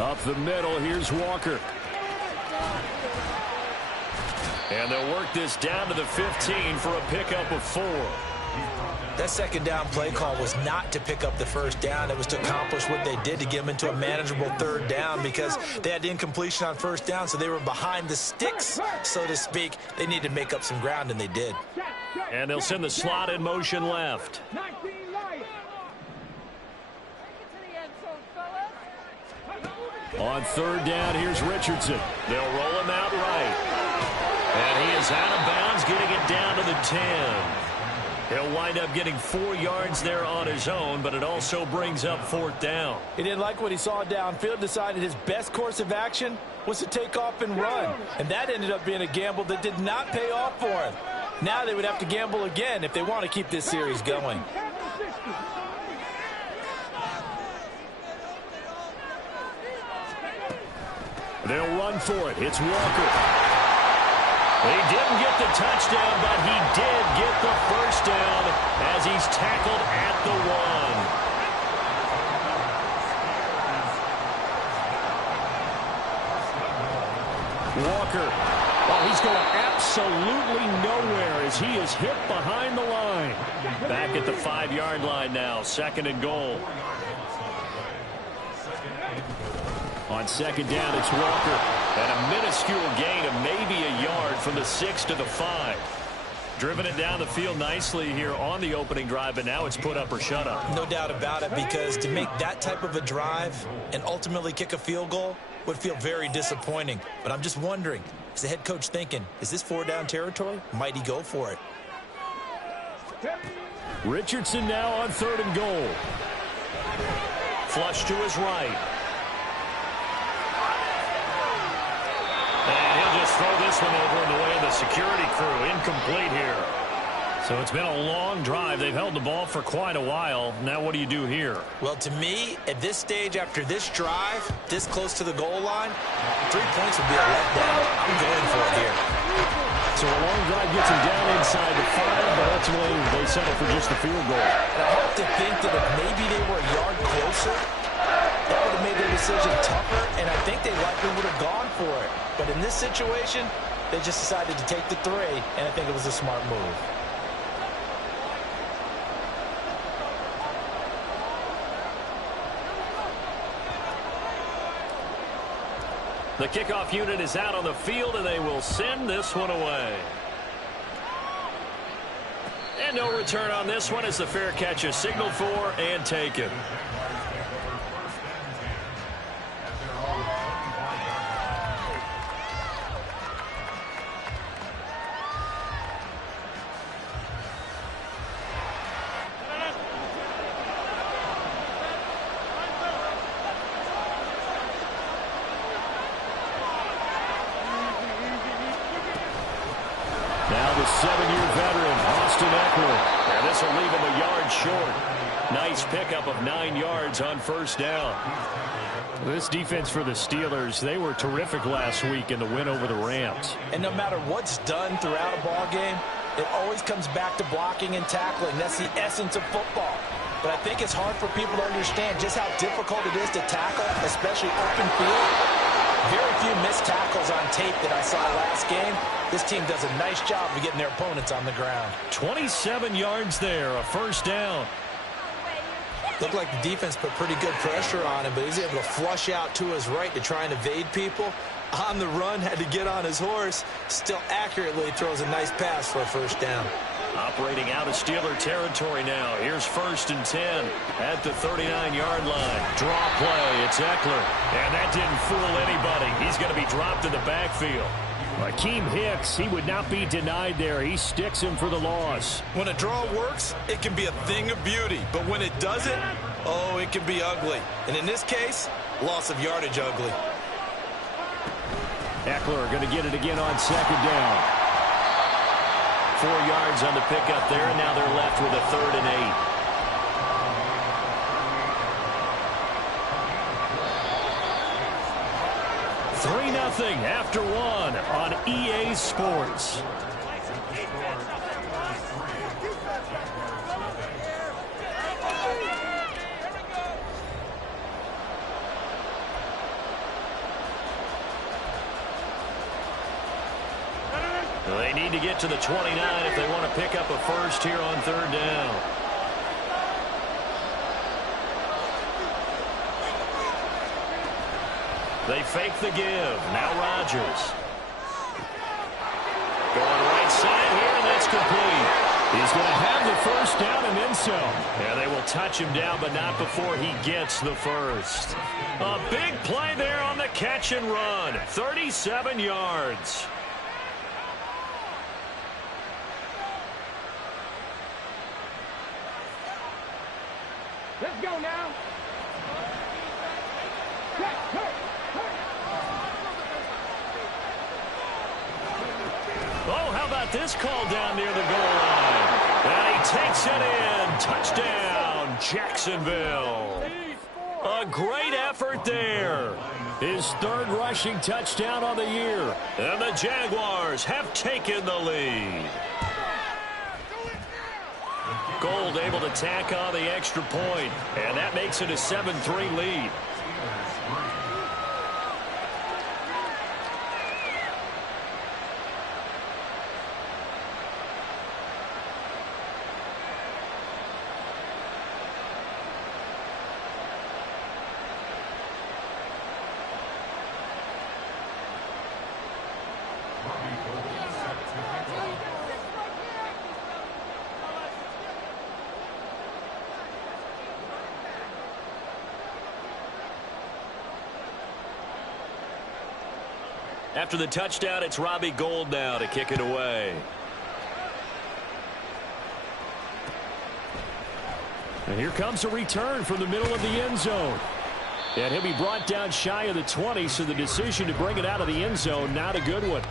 Up the middle, here's Walker. And they'll work this down to the 15 for a pickup of 4. That second down play call was not to pick up the first down. It was to accomplish what they did to get them into a manageable third down because they had incompletion on first down, so they were behind the sticks, so to speak. They needed to make up some ground, and they did. And they'll send the slot in motion left. On third down, here's Richardson. They'll roll him out right. And he is out of bounds, getting it down to the 10. He'll wind up getting 4 yards there on his own, but it also brings up 4th down. He didn't like what he saw downfield, decided his best course of action was to take off and run. And that ended up being a gamble that did not pay off for him. Now they would have to gamble again if they want to keep this series going. They'll run for it. It's Walker. He didn't get the touchdown, but he did get the first down as he's tackled at the 1. Walker, well, he's going absolutely nowhere as he is hit behind the line. Back at the 5-yard line now, 2nd and goal. On 2nd down, it's Walker. And a minuscule gain of maybe a yard from the 6 to the 5. Driven it down the field nicely here on the opening drive, but now it's put up or shut up. No doubt about it, because to make that type of a drive and ultimately kick a field goal would feel very disappointing. But I'm just wondering, is the head coach thinking, is this 4-down territory? Might he go for it? Richardson now on 3rd and goal. Flush to his right. And he'll just throw this one over in the way of the security crew. Incomplete here. So it's been a long drive. They've held the ball for quite a while. Now what do you do here? Well, to me, at this stage, after this drive, this close to the goal line, 3 points would be a letdown. I'm going for it here. So a long drive gets him down inside the 5, but ultimately they settle for just the field goal. And I have to think that if maybe they were a yard closer, that would have made their decision tougher, and I think they likely would have gone for it. But in this situation, they just decided to take the 3, and I think it was a smart move. The kickoff unit is out on the field, and they will send this one away. And no return on this one as the fair catch is signaled for and taken. Now the 7-year veteran, Austin Eckler. And this will leave him a yard short. Nice pickup of 9 yards on 1st down. This defense for the Steelers, they were terrific last week in the win over the Rams. And no matter what's done throughout a ball game, it always comes back to blocking and tackling. That's the essence of football. But I think it's hard for people to understand just how difficult it is to tackle, especially open field. Very few missed tackles on tape that I saw last game. This team does a nice job of getting their opponents on the ground. 27 yards there, a 1st down. Looked like the defense put pretty good pressure on him, but he's able to flush out to his right to try and evade people. On the run, had to get on his horse. Still accurately throws a nice pass for a 1st down. Operating out of Steeler territory now. Here's 1st and 10 at the 39-yard line. Draw play. It's Eckler. And that didn't fool anybody. He's going to be dropped in the backfield. Akeem Hicks, he would not be denied there. He sticks him for the loss. When a draw works, it can be a thing of beauty. But when it doesn't, oh, it can be ugly. And in this case, loss of yardage ugly. Eckler going to get it again on 2nd down. 4 yards on the pickup there, and now they're left with a 3rd and 8. Nothing after 1 on EA Sports. They need to get to the 29 if they want to pick up a first here on third down. They fake the give. Now Rodgers. Going right side here, and that's complete. He's going to have the first down and then some. Yeah, they will touch him down, but not before he gets the first. A big play there on the catch and run. 37 yards. Let's go now. Oh, how about this call down near the goal line? And he takes it in. Touchdown, Jacksonville. A great effort there. His third rushing touchdown on the year. And the Jaguars have taken the lead. Gold able to tack on the extra point, and that makes it a 7-3 lead. After the touchdown, it's Robbie Gould now to kick it away. And here comes a return from the middle of the end zone. And he'll be brought down shy of the 20, so the decision to bring it out of the end zone, not a good one.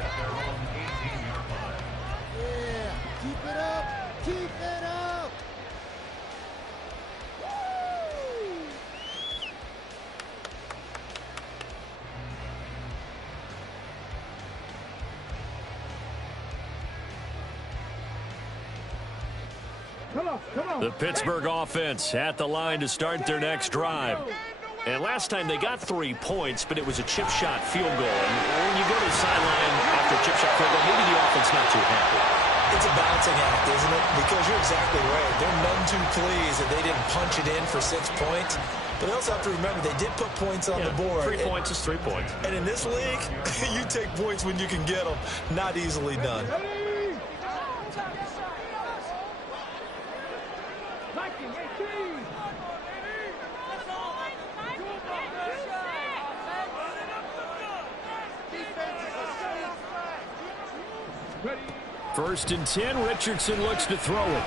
Yeah, keep it up, keep it up. The Pittsburgh offense at the line to start their next drive. And last time they got 3 points, but it was a chip shot field goal. And when you go to the sideline after a chip shot field goal, maybe the offense not too happy. It's a balancing act, isn't it? Because you're exactly right. They're none too pleased that they didn't punch it in for 6 points. But they also have to remember they did put points on the board. 3 points is 3 points. And in this league, you take points when you can get them. Not easily done. First and 10, Richardson looks to throw it.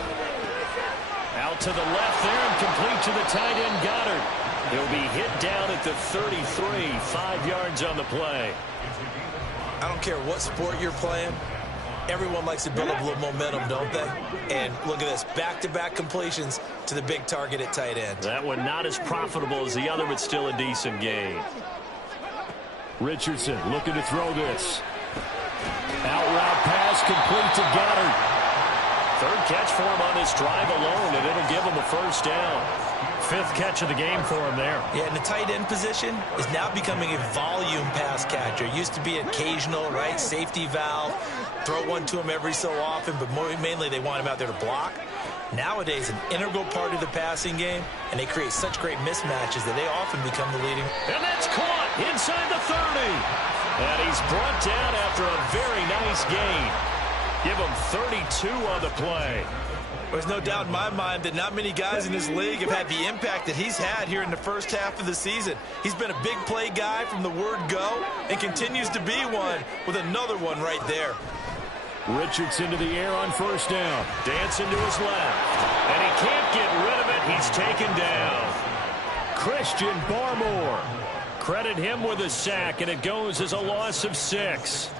Out to the left there and complete to the tight end Goddard. He'll be hit down at the 33, 5 yards on the play. I don't care what sport you're playing. Everyone likes to build up a little momentum, don't they? And look at this, back-to-back completions to the big target at tight end. That one not as profitable as the other, but still a decent gain. Richardson looking to throw this. Out route pass complete to Goddard. Third catch for him on this drive alone, and it'll give him a first down. 5th catch of the game for him there. Yeah, and the tight end position is now becoming a volume pass catcher. Used to be occasional, right? Safety valve. Throw one to him every so often, but mainly they want him out there to block. Nowadays, an integral part of the passing game, and they create such great mismatches that they often become the leading. And that's caught inside the 30. And he's brought down after a very nice gain. Give him 32 on the play. There's no doubt in my mind that not many guys in this league have had the impact that he's had here in the first half of the season. He's been a big play guy from the word go and continues to be one with another one right there. Richardson to the air on first down. Dancing to his left. And he can't get rid of it. He's taken down. Christian Barmore. Credit him with a sack, and it goes as a loss of 6.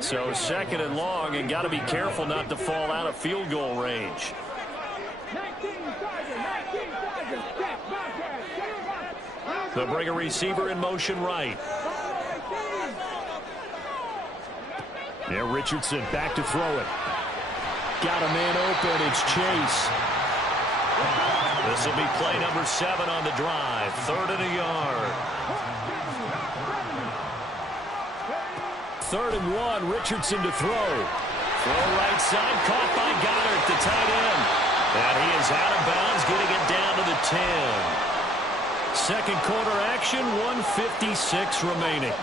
So 2nd and long, and got to be careful not to fall out of field goal range. They'll bring a receiver in motion right. Yeah, Richardson back to throw it. Got a man open. It's Chase. This will be play number 7 on the drive. 3rd and a yard. 3rd and 1. Richardson to throw. Throw right side, caught by Goddard, the tight end. And he is out of bounds, getting it down to the 10. Second quarter action, 1:56 remaining.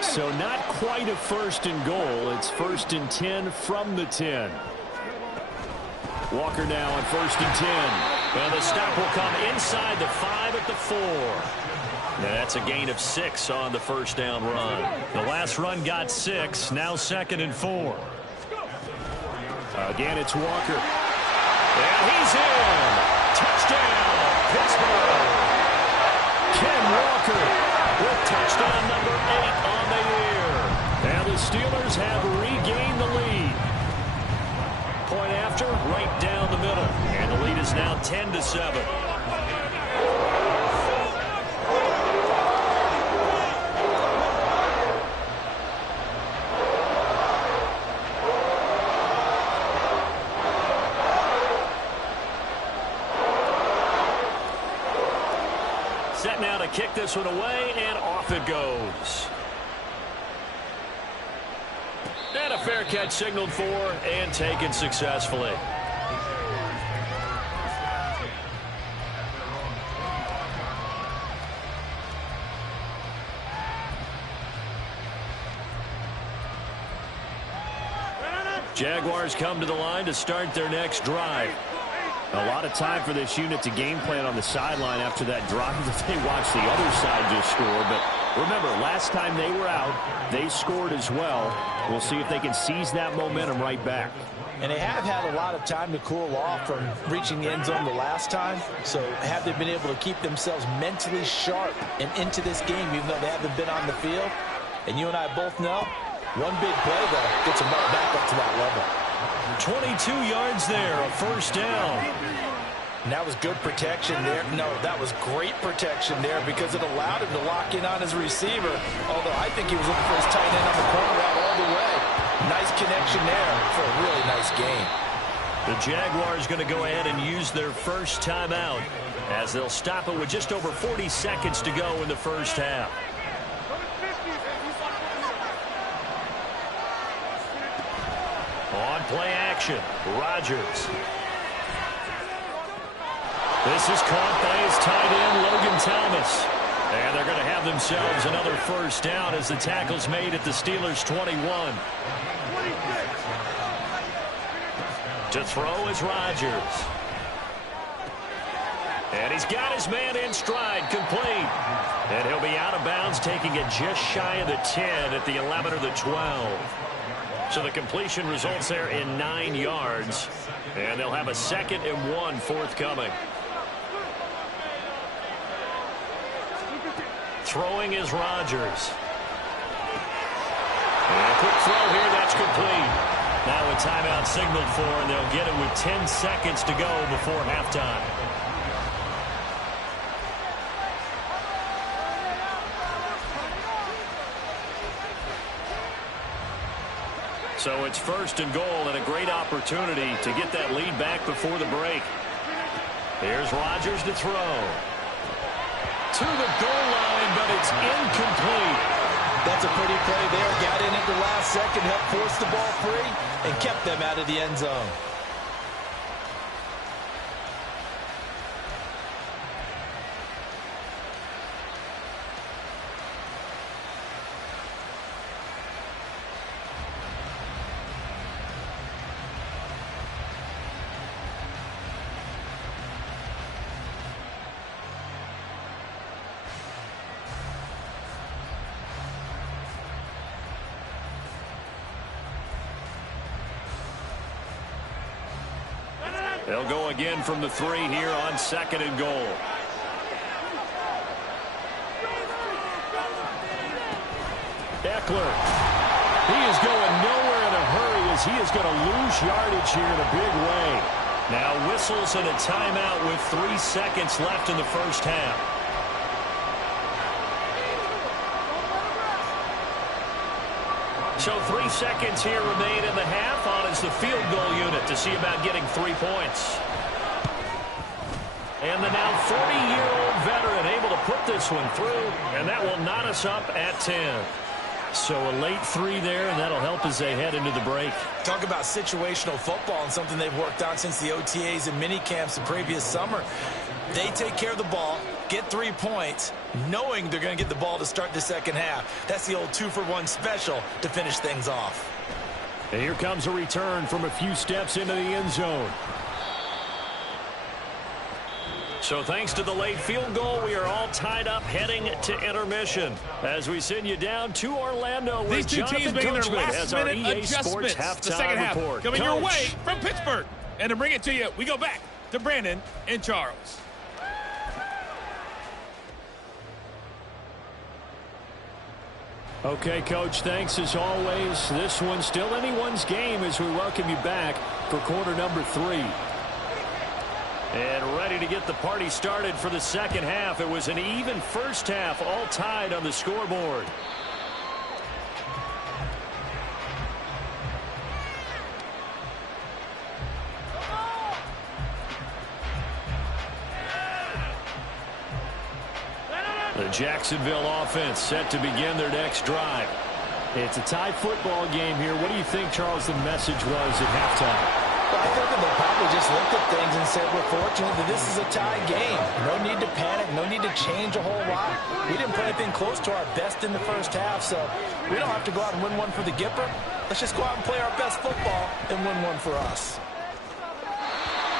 So not quite a 1st and goal. It's 1st and 10 from the 10. Walker now on 1st and 10. And the stop will come inside the 5 at the 4. And that's a gain of 6 on the 1st down run. The last run got 6. Now 2nd and 4. Again, it's Walker. And he's in. Touchdown, Pittsburgh. Ken Walker with touchdown number 8 on the year. And the Steelers have regained the lead. Point after, right down the middle. And the lead is now 10-7. Set now to kick this one away, and off it goes. And a fair catch signaled for and taken successfully. Jaguars come to the line to start their next drive. A lot of time for this unit to game plan on the sideline after that drive that they watched the other side just score. But remember, last time they were out, they scored as well. We'll see if they can seize that momentum right back. And they have had a lot of time to cool off from reaching the end zone the last time. So have they been able to keep themselves mentally sharp and into this game, even though they haven't been on the field? And you and I both know, one big play, though, gets them right back up to that level. 22 yards there, a 1st down. And that was good protection there. No, that was great protection there because it allowed him to lock in on his receiver. Although I think he was looking for his tight end on the corner route all the way. Nice connection there for a really nice gain. The Jaguars going to go ahead and use their first timeout as they'll stop it with just over 40 seconds to go in the 1st half. On play action, Rodgers. This is caught by his tight end, Logan Thomas. And they're going to have themselves another 1st down as the tackle's made at the Steelers' 21. To throw is Rodgers. And he's got his man in stride, complete. And he'll be out of bounds, taking it just shy of the 10 at the 11 or the 12. So the completion results there in 9 yards. And they'll have a 2nd and 1 forthcoming. Throwing is Rodgers. And a quick throw here, that's complete. Now a timeout signaled for, and they'll get it with 10 seconds to go before halftime. So it's 1st and goal and a great opportunity to get that lead back before the break. Here's Rodgers to throw. To the goal line, but it's incomplete. That's a pretty play there. Got in at the last second, helped force the ball free, and kept them out of the end zone. They'll go again from the 3 here on 2nd and goal. Eckler. He is going nowhere in a hurry as he is going to lose yardage here in a big way. Now whistles and a timeout with 3 seconds left in the 1st half. So 3 seconds here remain in the half on is the field goal unit to see about getting 3 points. And the now 40-year-old veteran able to put this one through, and that will knot us up at 10. So a late 3 there, and that'll help as they head into the break. Talk about situational football and something they've worked on since the OTAs and mini camps the previous summer. They take care of the ball, get 3 points, knowing they're going to get the ball to start the second half. That's the old 2-for-1 special to finish things off. And here comes a return from a few steps into the end zone. So thanks to the late field goal, we are all tied up heading to intermission. As we send you down to Orlando with these two teams making their last-minute adjustments. The second half coming your way from Pittsburgh. And to bring it to you, we go back to Brandon and Charles. Okay, Coach, thanks as always. This one's still anyone's game as we welcome you back for quarter number 3. And ready to get the party started for the second half. It was an even first half, all tied on the scoreboard. The Jacksonville offense set to begin their next drive. It's a tie football game here. What do you think, Charles, the message was at halftime? Well, I think that they probably just looked at things and said, we're fortunate that this is a tie game. No need to panic, no need to change a whole lot. We didn't play anything close to our best in the first half, so we don't have to go out and win one for the Gipper. Let's just go out and play our best football and win one for us.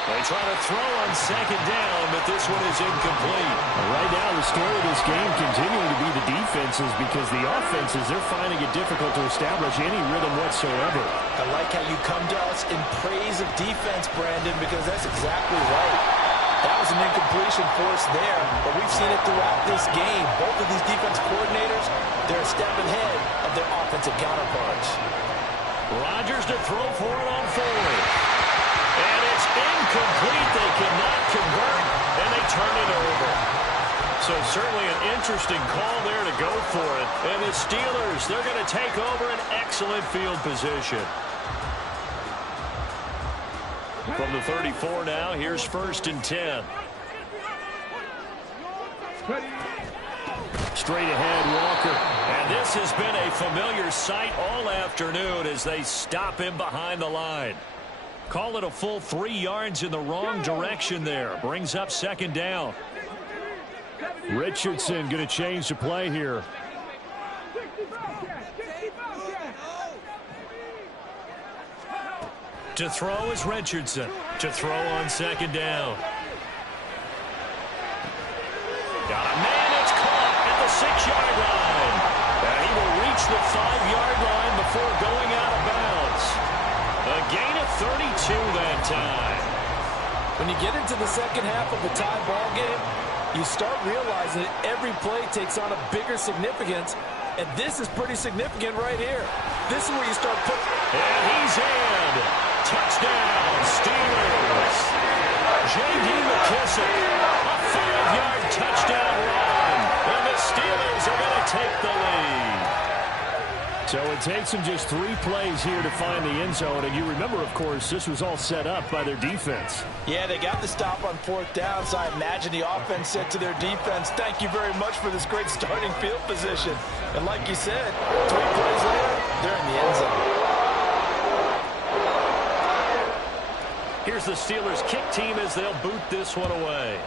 They try to throw on second down, but this one is incomplete. Right now, the story of this game continuing to be the defenses because the offenses, they're finding it difficult to establish any rhythm whatsoever. I like how you come to us in praise of defense, Brandon, because that's exactly right. That was an incompletion force there, but we've seen it throughout this game. Both of these defense coordinators, they're a step ahead of their offensive counterparts. Rodgers to throw for it on 4. And it's incomplete. They cannot convert, and they turn it over. So certainly an interesting call there to go for it. And the Steelers, they're going to take over an excellent field position. From the 34 now, here's 1st and 10. Straight ahead, Walker. And this has been a familiar sight all afternoon as they stop him behind the line. Call it a full 3 yards in the wrong direction there. Brings up second down. Richardson going to change the play here. To throw is Richardson. To throw on second down. Got a man. It's caught at the 6-yard line. And he will reach the 5-yard line before going out of bounds. A gain of 32 that time. When you get into the second half of a tie ball game, you start realizing that every play takes on a bigger significance, and this is pretty significant right here. This is where you start putting... And he's in. Touchdown, Steelers. J.D. McKissick, a 5-yard touchdown run, and the Steelers are going to take the lead. So it takes them just 3 plays here to find the end zone. And you remember, of course, this was all set up by their defense. Yeah, they got the stop on 4th down, so I imagine the offense said to their defense, thank you very much for this great starting field position. And like you said, 3 plays later, they're in the end zone. Here's the Steelers kick team as they'll boot this one away.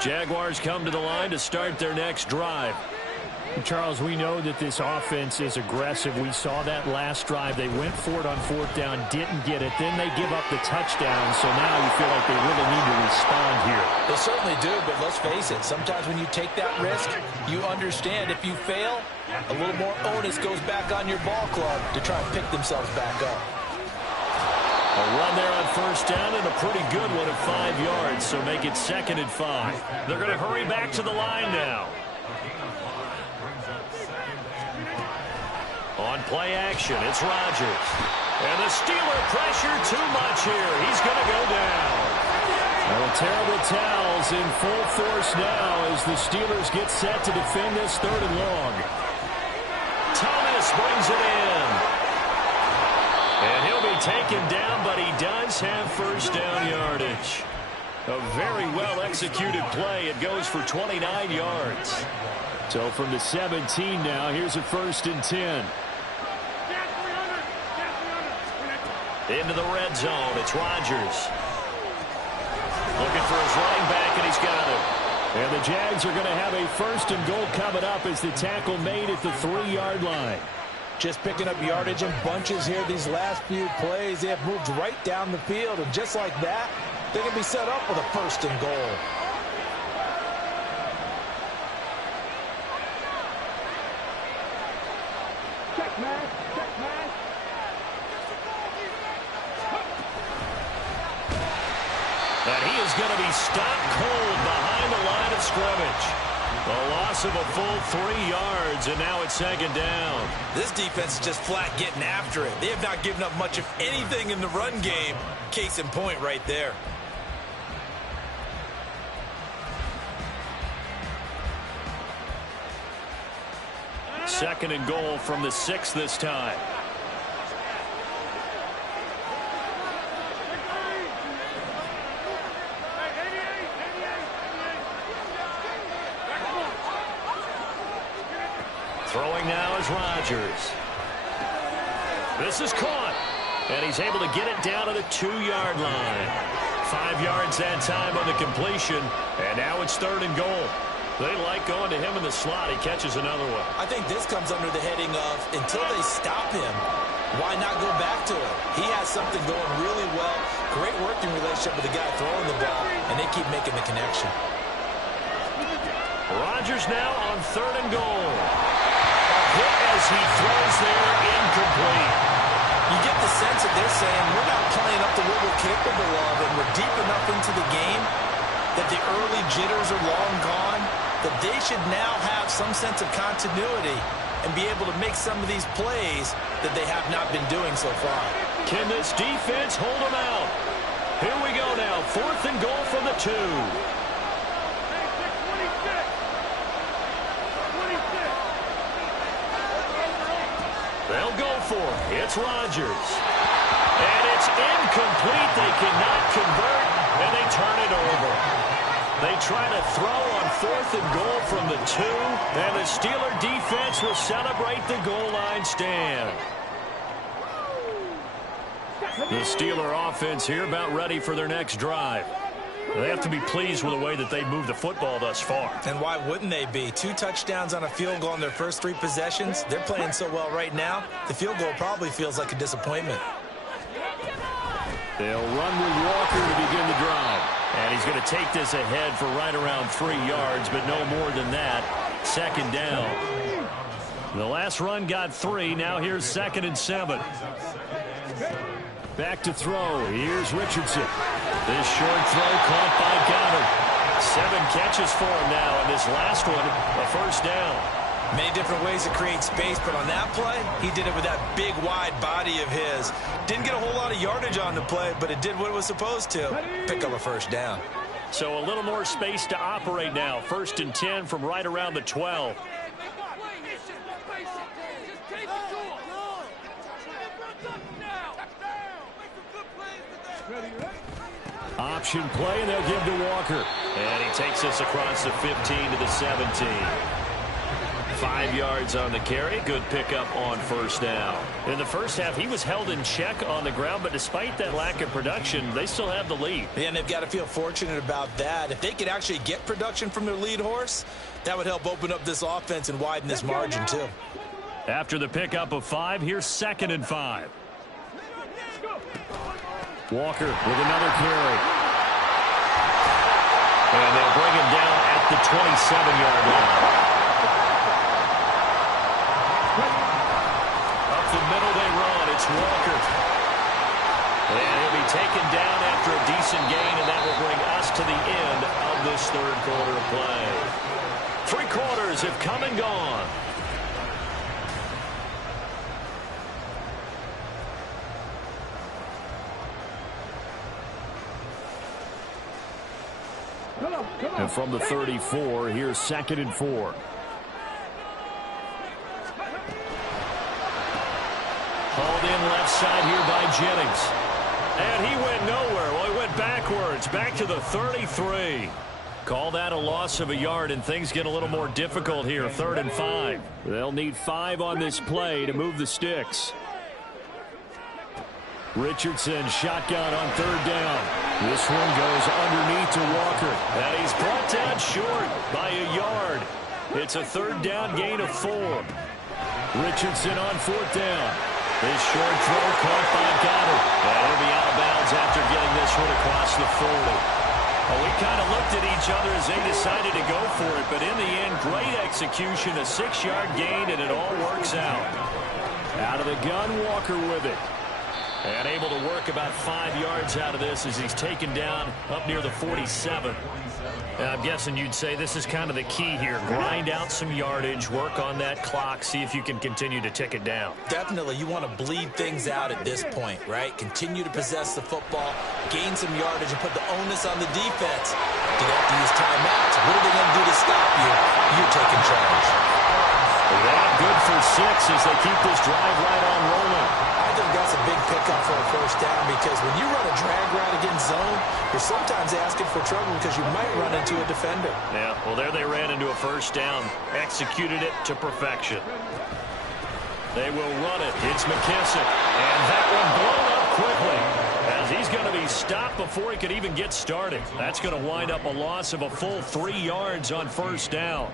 Jaguars come to the line to start their next drive. Charles, we know that this offense is aggressive. We saw that last drive. They went for it on 4th down, didn't get it. Then they give up the touchdown, so now you feel like they really need to respond here. They certainly do, but let's face it. Sometimes when you take that risk, you understand if you fail, a little more onus goes back on your ball club to try and pick themselves back up. A run there on 1st down and a pretty good one at 5 yards, so make it 2nd and 5. They're going to hurry back to the line now. On play action, it's Rodgers. And the Steeler pressure too much here. He's going to go down. Well, terrible towels in full force now as the Steelers get set to defend this 3rd and long. Thomas brings it in. And he'll be taken down, but he does have first down yardage. A very well-executed play. It goes for 29 yards. So from the 17 now, here's a 1st and 10. Into the red zone. It's Rodgers. Looking for his running back, and he's got it. And the Jags are going to have a 1st and goal coming up as the tackle made at the 3-yard line. Just picking up yardage in bunches here these last few plays. They have moved right down the field, and just like that, they can be set up with a 1st and goal. Check, man. Check, man. And he is going to be stopped cold behind the line of scrimmage. A loss of a full 3 yards, and now it's 2nd down. This defense is just flat getting after it. They have not given up much of anything in the run game. Case in point right there. Second and goal from the 6 this time. Throwing now is Rodgers. This is caught. And he's able to get it down to the 2-yard line. 5 yards that time on the completion. And now it's 3rd and goal. They like going to him in the slot. He catches another one. I think this comes under the heading of until they stop him, why not go back to it? He has something going really well. Great working relationship with the guy throwing the ball, and they keep making the connection. Rodgers now on 3rd and goal. A hit as he throws there, incomplete. You get the sense that they're saying, we're not playing up to what we're capable of, and we're deep enough into the game that the early jitters are long gone, that they should now have some sense of continuity and be able to make some of these plays that they have not been doing so far. Can this defense hold them out? Here we go now. 4th and goal from the 2. They'll go for it. It's Rodgers. And it's incomplete. They cannot convert, and they turn it over. They try to throw on 4th and goal from the 2, and the Steeler defense will celebrate the goal line stand. The Steeler offense here about ready for their next drive. They have to be pleased with the way that they moved the football thus far. And why wouldn't they be? 2 touchdowns on a field goal in their first 3 possessions. They're playing so well right now, the field goal probably feels like a disappointment. They'll run with Walker to begin the drive. And he's going to take this ahead for right around 3 yards, but no more than that. 2nd down. The last run got 3. Now here's 2nd and 7. Back to throw. Here's Richardson. This short throw caught by Goddard. 7 catches for him now, and this last one, a 1st down. Many different ways to create space, but on that play, he did it with that big, wide body of his. Didn't get a whole lot of yardage on the play, but it did what it was supposed to. Pick up a 1st down. So a little more space to operate now. 1st and 10 from right around the 12. Option play, and they'll give to Walker. And he takes this across the 15 to the 17. 5 yards on the carry. Good pickup on 1st down. In the first half, he was held in check on the ground, but despite that lack of production, they still have the lead. Yeah, and they've got to feel fortunate about that. If they could actually get production from their lead horse, that would help open up this offense and widen this margin, too. After the pickup of 5, here's 2nd and 5. Walker with another carry. And they'll bring him down at the 27-yard line. Up the middle they run. It's Walker. And he'll be taken down after a decent gain, and that will bring us to the end of this 3rd quarter of play. 3 quarters have come and gone. And from the 34, here's 2nd and 4. Hauled in left side here by Jennings. And he went nowhere. Well, he went backwards, back to the 33. Call that a loss of a yard, and things get a little more difficult here, 3rd and 5. They'll need 5 on this play to move the sticks. Richardson shotgun on 3rd down. This one goes underneath to Walker. And he's brought down short by a yard. It's a 3rd down gain of 4. Richardson on 4th down. This short throw caught by Goddard. And he'll be out of bounds after getting this one across the 40. Well, we kind of looked at each other as they decided to go for it, but in the end, great execution, a 6-yard gain, and it all works out. Out of the gun, Walker with it. And able to work about 5 yards out of this as he's taken down up near the 47. I'm guessing you'd say this is kind of the key here. Grind out some yardage, work on that clock, see if you can continue to tick it down. Definitely, you want to bleed things out at this point, right? Continue to possess the football, gain some yardage, and put the onus on the defense. Do they have to use timeouts? What are they going to do to stop you? You're taking charge. That good for 6 as they keep this drive right on rolling. I think that's a big pickup for a 1st down because when you run a drag route against zone, you're sometimes asking for trouble because you might run into a defender. Yeah, well, there they ran into a 1st down, executed it to perfection. They will run it. It's McKissick, and that one blown up quickly as he's going to be stopped before he could even get started. That's going to wind up a loss of a full 3 yards on 1st down.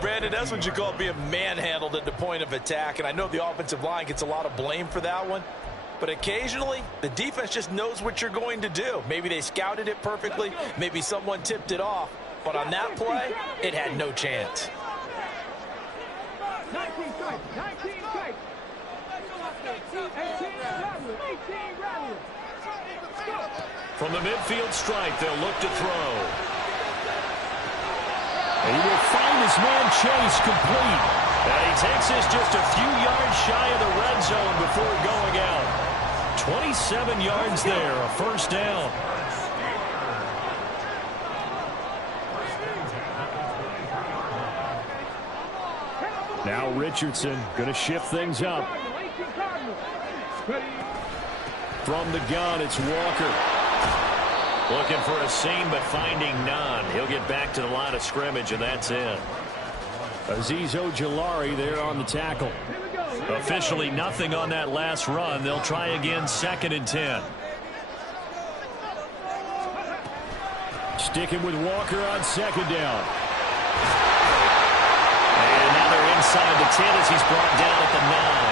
Brandon, that's what you call being manhandled at the point of attack, and I know the offensive line gets a lot of blame for that one. But occasionally, the defense just knows what you're going to do. Maybe they scouted it perfectly. Maybe someone tipped it off. But on that play, it had no chance. 19 strikes. 19 strikes. 18 rattlers. From the midfield stripe, they'll look to throw. He will find his man Chase complete. And he takes this just a few yards shy of the red zone before going out. 27 yards there, a 1st down. Now Richardson going to shift things up. From the gun, it's Walker. Looking for a seam, but finding none. He'll get back to the line of scrimmage, and that's it. Azeez Ojulari there on the tackle. Officially nothing on that last run. They'll try again, 2nd and 10. Sticking with Walker on 2nd down. And now they're inside the 10 as he's brought down at the 9.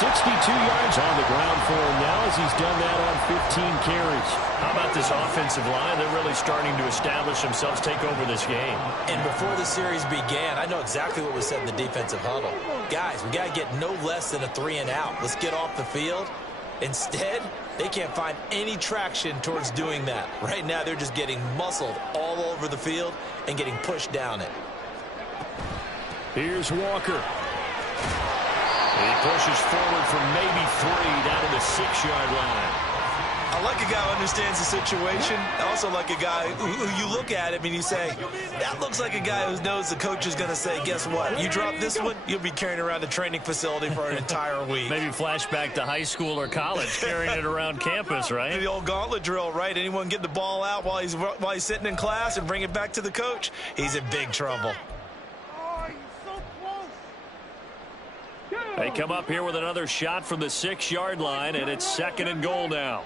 62 yards on the ground for him now as he's done that on 15 carries. How about this offensive line? They're really starting to establish themselves, take over this game. And before the series began, I know exactly what was said in the defensive huddle. Guys, we got to get no less than a 3 and out. Let's get off the field. Instead, they can't find any traction towards doing that. Right now, they're just getting muscled all over the field and getting pushed down it. Here's Walker. He pushes forward for maybe 3 down to the 6-yard line. I like a guy who understands the situation. I also like a guy who you look at him and you say, that looks like a guy who knows the coach is going to say, guess what? You drop this one, you'll be carrying around the training facility for an entire week. Maybe flashback to high school or college, carrying it around campus, right? The old gauntlet drill, right? Anyone get the ball out while he's sitting in class and bring it back to the coach? He's in big trouble. They come up here with another shot from the 6-yard line, and it's 2nd and goal now.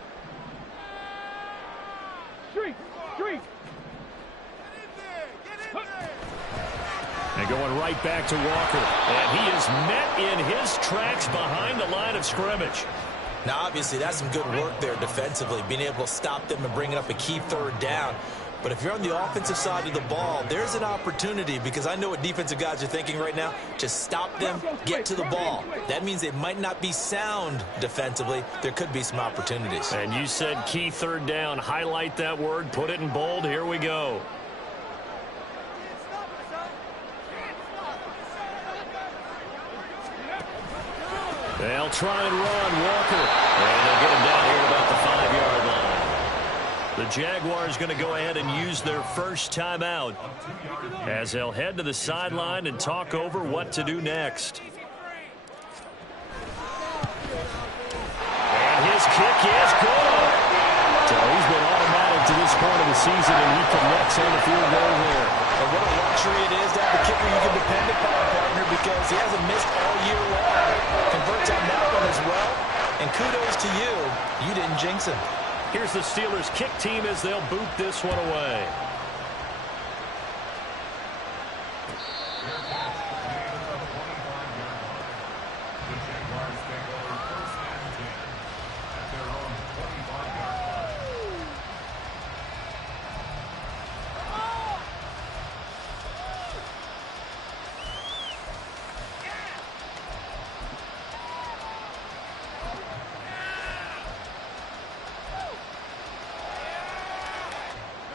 And going right back to Walker. And he is met in his tracks behind the line of scrimmage. Now, obviously, that's some good work there defensively, being able to stop them and bringing up a key 3rd down. But if you're on the offensive side of the ball, there's an opportunity because I know what defensive guys are thinking right now. Just stop them, get to the ball. That means they might not be sound defensively. There could be some opportunities. And you said key 3rd down. Highlight that word. Put it in bold. Here we go. They'll try and run Walker. And they'll get him down here about the 5-yard line. The Jaguars going to go ahead and use their first timeout as they'll head to the sideline and talk over what to do next. kick is good. So he's been automatic to this point of the season, and he connects on the field goal there. And what a luxury it is to have a kicker you can depend upon, partner, because he hasn't missed all year long. Converts on that one as well. And kudos to you. You didn't jinx him. Here's the Steelers kick team as they'll boot this one away.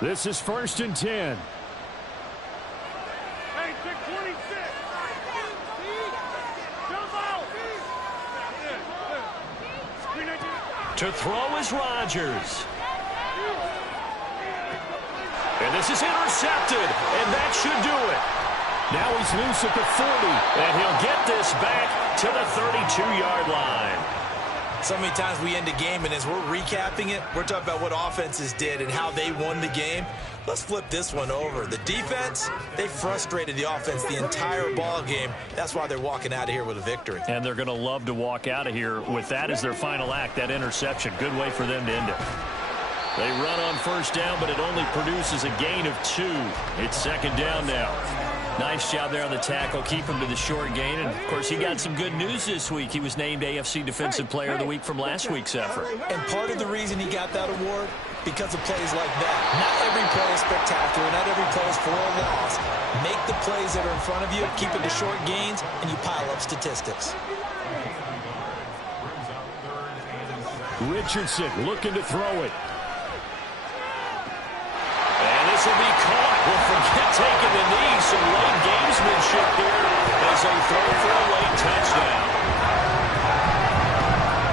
This is 1st and 10. Hey, 626. To throw is Rodgers. And this is intercepted, and that should do it. Now he's loose at the 40. And he'll get this back to the 32-yard line. So many times we end a game, and as we're recapping it, we're talking about what offenses did and how they won the game. Let's flip this one over. The defense, they frustrated the offense the entire ball game. That's why they're walking out of here with a victory. And they're going to love to walk out of here with that as their final act, that interception. Good way for them to end it. They run on 1st down, but it only produces a gain of 2. It's 2nd down now. Nice job there on the tackle. Keep him to the short gain. And, of course, he got some good news this week. He was named AFC Defensive Player of the Week from last week's effort. And part of the reason he got that award, because of plays like that. Not every play is spectacular. Not every play is for a loss. Make the plays that are in front of you, keep it to short gains, and you pile up statistics. Richardson looking to throw it. And this will be caught. We'll forget taking the knee. Some late gamesmanship here as they throw for a late touchdown.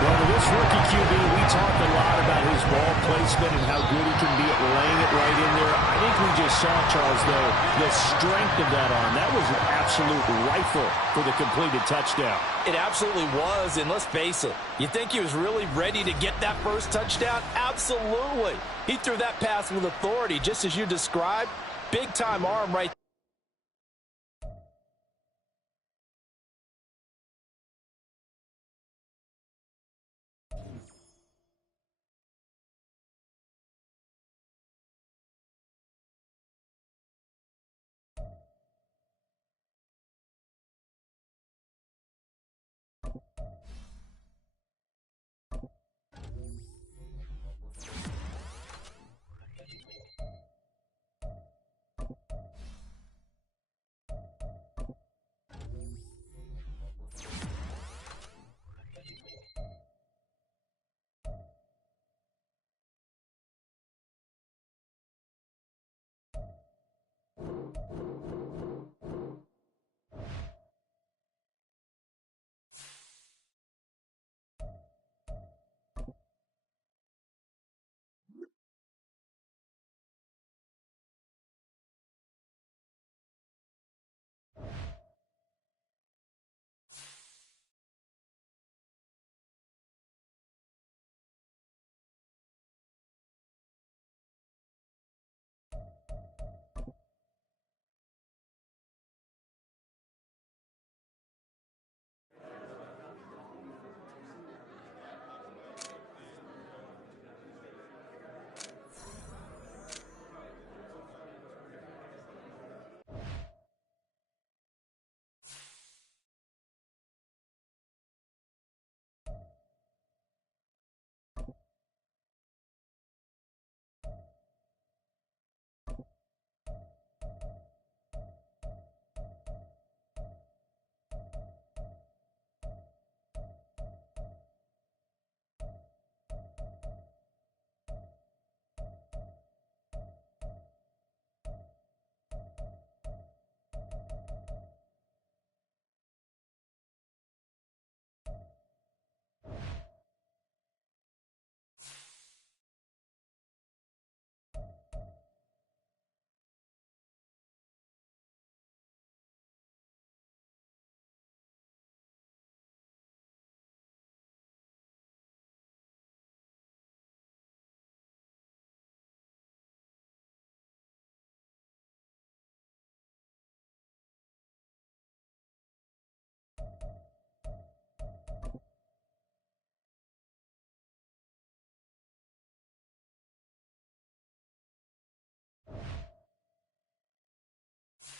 Well, with this rookie QB, we talked a lot about his ball placement and how good he can be at laying it right in there. I think we just saw, Charles, though, the strength of that arm. That was an absolute rifle for the completed touchdown. It absolutely was, and let's face it, you think he was really ready to get that first touchdown? Absolutely. He threw that pass with authority, just as you described. Big-time arm right there.